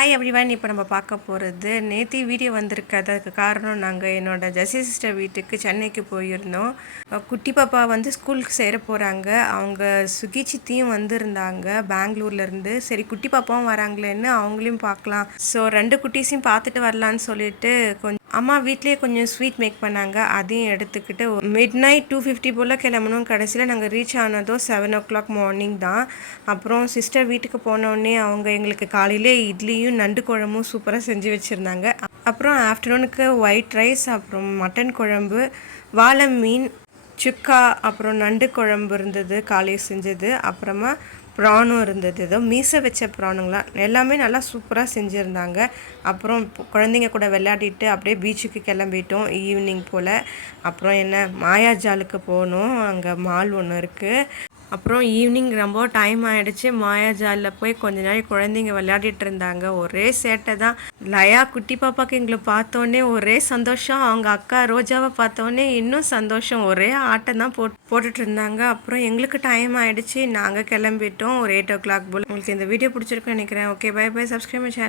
Hi everyone. இப்போ நம்ம பார்க்க போகிறது நேற்று வீடியோ வந்திருக்கு. அதுக்கு காரணம் நாங்கள் என்னோடய ஜெசி சிஸ்டர் வீட்டுக்கு சென்னைக்கு போயிருந்தோம். குட்டி பாப்பா வந்து ஸ்கூலுக்கு சேர போகிறாங்க. அவங்க சுகி சித்தியும் வந்திருந்தாங்க பெங்களூர்லேருந்து. சரி குட்டி பாப்பாவும் வராங்களேன்னு அவங்களையும் பார்க்கலாம், ஸோ 2 குட்டீஸையும் பார்த்துட்டு வரலான்னு சொல்லிட்டு அம்மா வீட்லேயே கொஞ்சம் ஸ்வீட் மேக் பண்ணாங்க. அதையும் எடுத்துக்கிட்டு மிட் நைட் 2:50 போல் கிளம்பணும். கடைசியில் நாங்கள் ரீச் ஆனதும் 7 o'clock மார்னிங் தான். அப்புறம் சிஸ்டர் வீட்டுக்கு போனோடனே அவங்க எங்களுக்கு காலையிலே இட்லியும் நண்டு குழம்பும் சூப்பராக செஞ்சு வச்சுருந்தாங்க. அப்புறம் ஆஃப்டர்நூனுக்கு ஒயிட் ரைஸ், அப்புறம் மட்டன் குழம்பு, வாழை மீன் சுக்கா, அப்புறம் நண்டு குழம்பு இருந்தது காலையில் செஞ்சது. அப்புறமா ப்ரானும் இருந்தது, ஏதோ மீசை வச்ச ப்ரானுங்களாம். எல்லாமே நல்லா சூப்பராக செஞ்சுருந்தாங்க. அப்புறம் குழந்தைங்க கூட விளையாடிட்டு அப்படியே பீச்சுக்கு கிளம்பிட்டோம் ஈவினிங் போல். அப்புறம் என்ன மாயாஜாலுக்கு போனோம், அங்கே மால் ஒன்று இருக்குது. அப்புறம் ஈவினிங் ரொம்ப டைம் ஆகிடுச்சு. மாயாஜாலில் போய் கொஞ்ச நேரம் குழந்தைங்க விளையாடிட்டு இருந்தாங்க. ஒரே சேட்டை தான். லயா குட்டி பாப்பாவுக்கு எங்களை பார்த்தோன்னே ஒரே சந்தோஷம். அவங்க அக்கா ரோஜாவை பார்த்தோன்னே இன்னும் சந்தோஷம். ஒரே ஆட்டம் தான் போட்டுட்டு இருந்தாங்க. அப்புறம் எங்களுக்கு டைம் ஆகிடுச்சு, நாங்கள் கிளம்பிட்டோம் ஒரு 8 o'clock போல். உங்களுக்கு இந்த வீடியோ பிடிச்சிருக்குன்னு நினைக்கிறேன். Okay, bye bye. Subscribe channel.